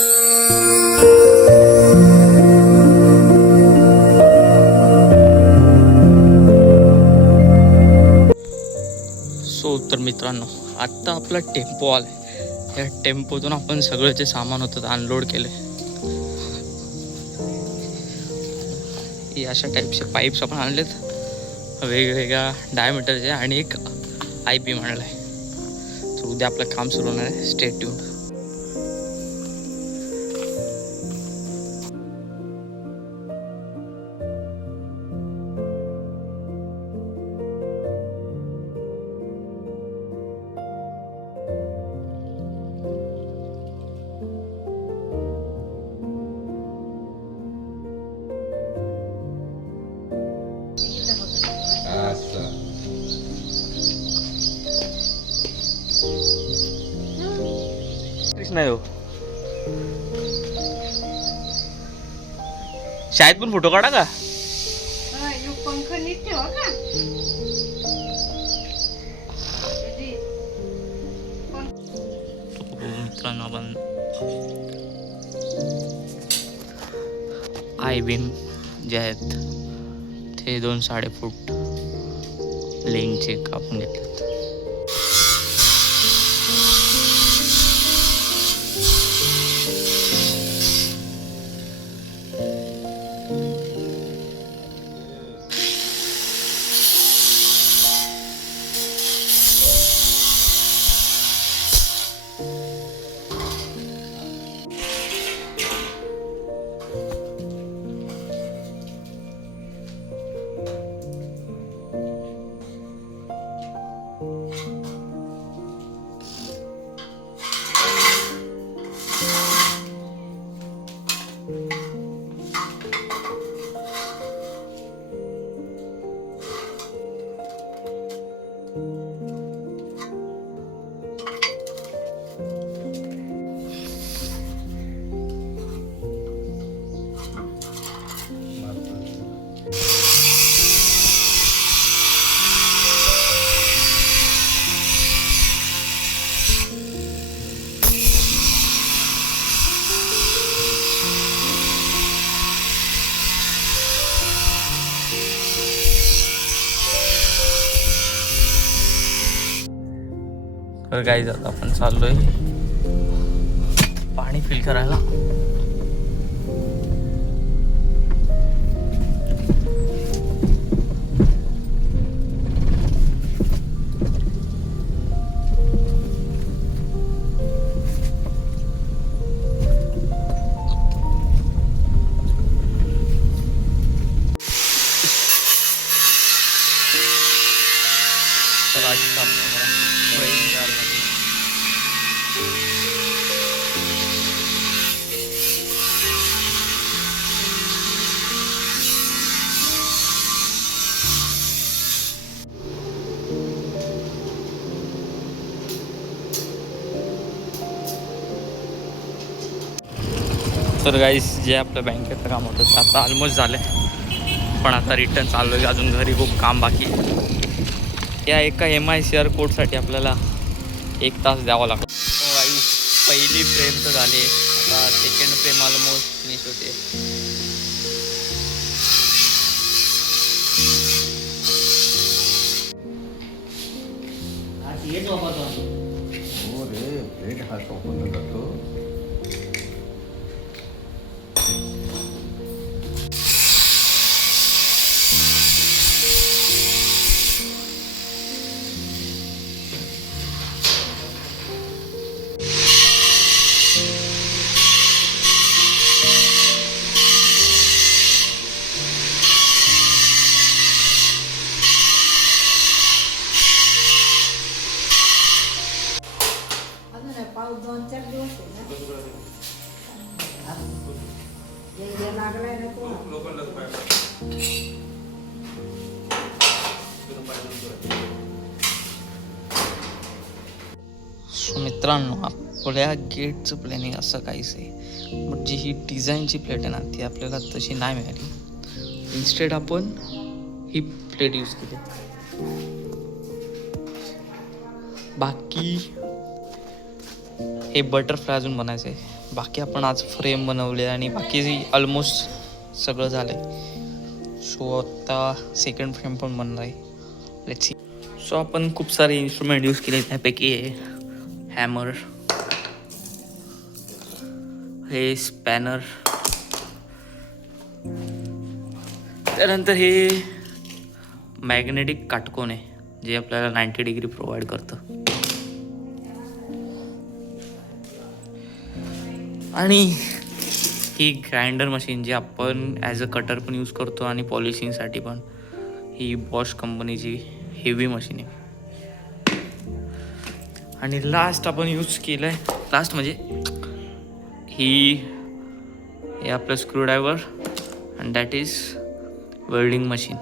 तर मित्रांनो, आत्ता आपला टेम्पो आलाय. या टेम्पोतून आपण सगळं जे सामान होतं अनलोड केले. अशा टाईपचे पाईप्स आपण आणलेत वेगवेगळ्या डायमीटरचे आणि एक आय पी आणलाय. तर उद्या आपलं काम सुरू होणार आहे. Stay tuned. नाही हो, शाळेत पण फोटो काढा का? पंख नीट ठेवा का? मित्रांनो, आपण आय बीम जे आहेत ते 2-2.5 फूट लेंथचे कापून घेतलेत. तर गाईज, आता आपण चाललोय पाणी फिल करायला. तर गाईस, जे आपलं बँकेचं काम होतं ते आता ऑलमोस्ट झालं आहे. पण आता रिटर्न चाललो आहे. अजून घरी खूप काम बाकी आहे. या एका MICR कोडसाठी आपल्याला 1 तास द्यावा लागतो. पहिली फ्रेम तर झाली, आता सेकंड फ्रेम ऑलमोस्ट फिनिश होते. हो रे, प्लेट हा शॉपमध्ये जातो. पाऊस 2-4 दिवस आहे ना, लागलाय ना तो. मित्रांनो, आपल्या गेटचं प्लॅनिंग असं काहीच आहे. बट जी ही डिझाईनची प्लेट आहे ना, ती आपल्याला तशी नाही मिळाली. इन्स्टेड आपण ही प्लेट यूज केली. बाकी हे बटरफ्लाय अजून बनायचं आहे. बाकी आपण आज फ्रेम बनवले आणि बाकी ऑलमोस्ट सगळं झालं आहे. सो आत्ता सेकंड फ्रेम पण बनणार आहे. Let's see. सो आपण खूप सारे इन्स्ट्रुमेंट यूज केले. त्यापैकी हॅमर, हे स्पॅनर, त्यानंतर हे मॅग्नेटिक काटकोन आहे जे आपल्याला 90 डिग्री प्रोव्हाइड करतं. आणि ही ग्राइंडर मशीन जी आपण ॲज अ कटर पण यूज करतो आणि पॉलिशिंगसाठी पण, ही बॉश कंपनीची हेवी मशीन आहे. आणि लास्ट आपण यूज केलं आहे, लास्ट म्हणजे हे आपलं screwdriver and that is welding machine.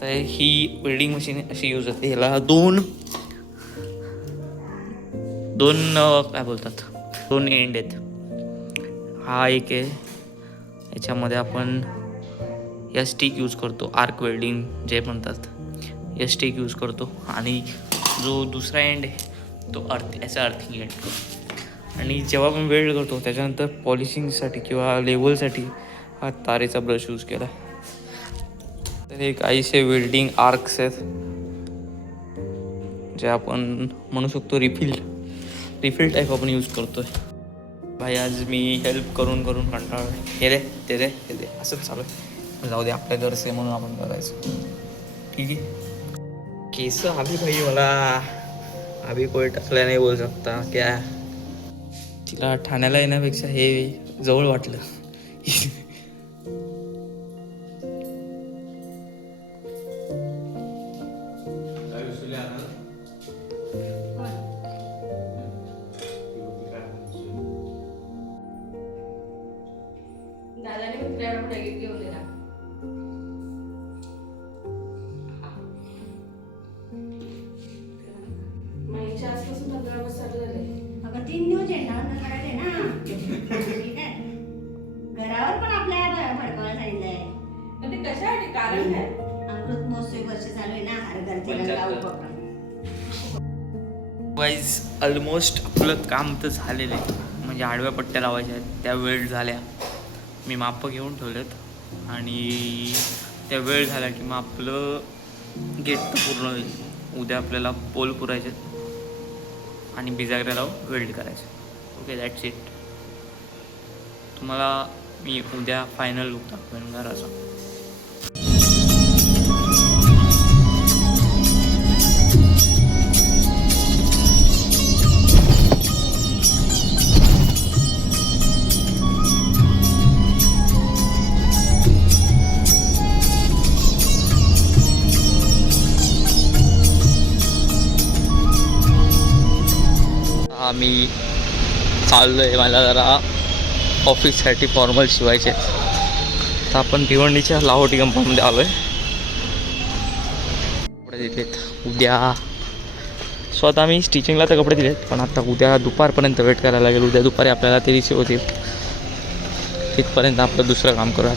तर ही वेल्डिंग मशीन अशी यूज होते. ह्याला दोन काय बोलतात, दोन एंड आहेत. हा एक आहे, याच्यामध्ये आपण या स्टिक यूज करतो, आर्क वेल्डिंग जे म्हणतात, या स्टिक यूज करतो. आणि जो दुसरा एंड आहे तो याचा अर्थिंग एंड. आणि जेव्हा आपण वेल्ड करतो त्याच्यानंतर पॉलिशिंगसाठी किंवा लेवलसाठी हा तारेचा ब्रश यूज केला. तर हे काहीसे वेल्डिंग आर्क्स आहेत जे आपण म्हणू शकतो रिफिल टाईप आपण यूज करतोय. भाई आज मी हेल्प करून कंटाळलो. हे दे असंच चालू आहे. जाऊ दे, आपल्या घरचं आहे म्हणून आपण करायचं. ठीक आहे. केस आली भाई मला, अभी कोई टाकल्या नाही बोलू शकता क्या. तिला ठाण्याला येण्यापेक्षा हे जवळ वाटलं. दादाने उतरायला पुढे घेऊन दिला. माईच्या आसपासून 15 दिवस चालू झाले. अगं 3 दिवस झेंडावंदन करायचे ना. ठीक आहे. घरावर पण आपल्या फडकवायला सांगितलंय. पण ते कशासाठी, कारण काय? अमृत महोत्सव वर्ष चालू आहे ना, हर घर तिरंगा उपक्रम. वाईज ऑलमोस्ट आपलं काम तर झालेलं आहे. म्हणजे आडव्या पट्ट्या लावायच्या आहेत, त्या वेळ झाल्या. मी मापं घेऊन ठेवलेत आणि त्या वेळ झाल्या की मग आपलं गेट तर पूर्ण होईल. उद्या आपल्याला पोल पुरायचे आणि बिजागऱ्या लावून वेल्ड करायचे. Okay, that's it. तुम्हाला मी उद्या फायनल लुक दाखवेन घराचा. मी चाललो आहे, मला जरा ऑफिससाठी फॉर्मल शिवायचे. तर आपण भिवंडीच्या लाहोटी कंपनीमध्ये आलो आहे. कपडे दिलेत उद्या. सो आता आम्ही स्टिचिंगला तर कपडे दिलेत, पण आता उद्या दुपारपर्यंत वेट करायला लागेल. उद्या दुपारी आपल्याला ते रिसीव होतील. तिथपर्यंत आपलं दुसरं काम करूया.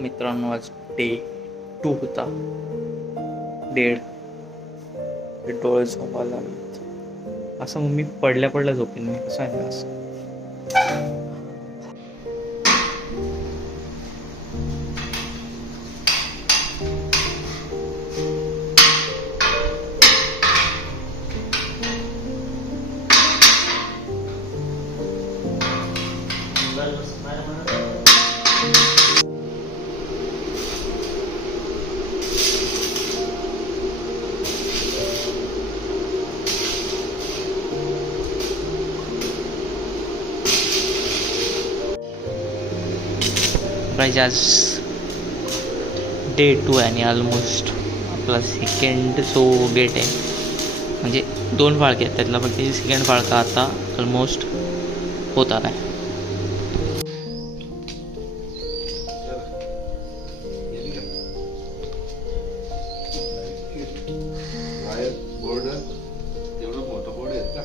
मित्रांनो, आज डे 2 होता. डोळे झोपायला लागलेत. असं मग मी पडल्या झोपेन. मी कसं आहे असं. सरप्राईज आज डे 2 आहे आणि ऑलमोस्ट आपला सेकंड जो गेट आहे म्हणजे 2 फाळके आहेत त्यातला फक्त सेकंड फाळका आता ऑलमोस्ट होत आला आहे. बोर्ड तेवढं मोठं बोर्ड आहेत का?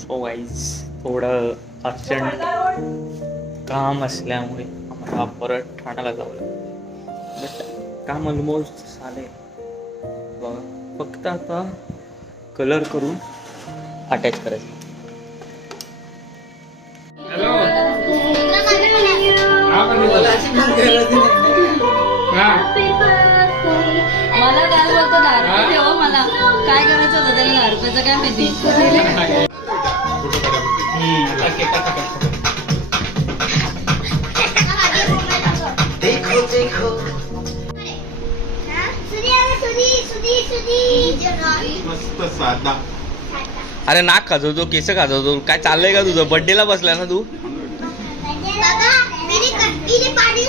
सो गाईज थोडं अर्जंट काम असल्यामुळे आम्हाला परत ठाण्याला जावं लागलं. बट काम ऑलमोस्ट झाले बघा, फक्त आता कलर करून अटॅच करायचं. मला काय बोलतो 10 रुपये ठेवा. मला काय करायचं होतं त्याला 10 रुपयाचं काय माहिती. मस्त साधा. अरे नाक खाजवतो, केस खाजवतो, काय चाललंय का तुझं? बर्थडेला बसलाय ना तू? पाणी